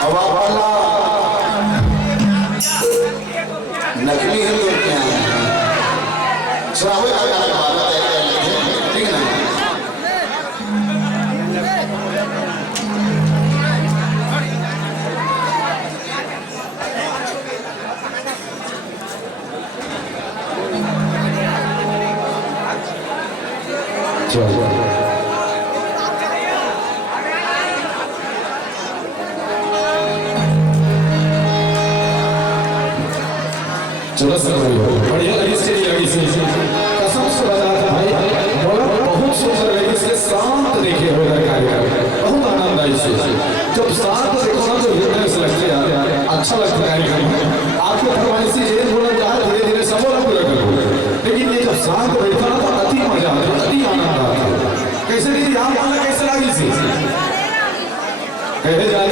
हवा वाला नकली है तो क्या सुनाओ यार गाना गा रहा है ठीक है ना चलो सर बढ़िया लगी से कसम से बता भाई बोला बहुत सुंदर लगी इसके शांत देखे हो रहा कार्यक्रम बहुत आनंद आई से जब शांत देखो ना तो हृदय से लगते यार अच्छा लगता है कार्यक्रम आपको फरमाइशी ये बोला जहाँ धीरे धीरे सब लोग पूरा करो लेकिन ये जब शांत बैठा ना तो अति मजा आता है अति आनंद आता है कैसे दीदी आप गाना कैसे लगी सी कहे जा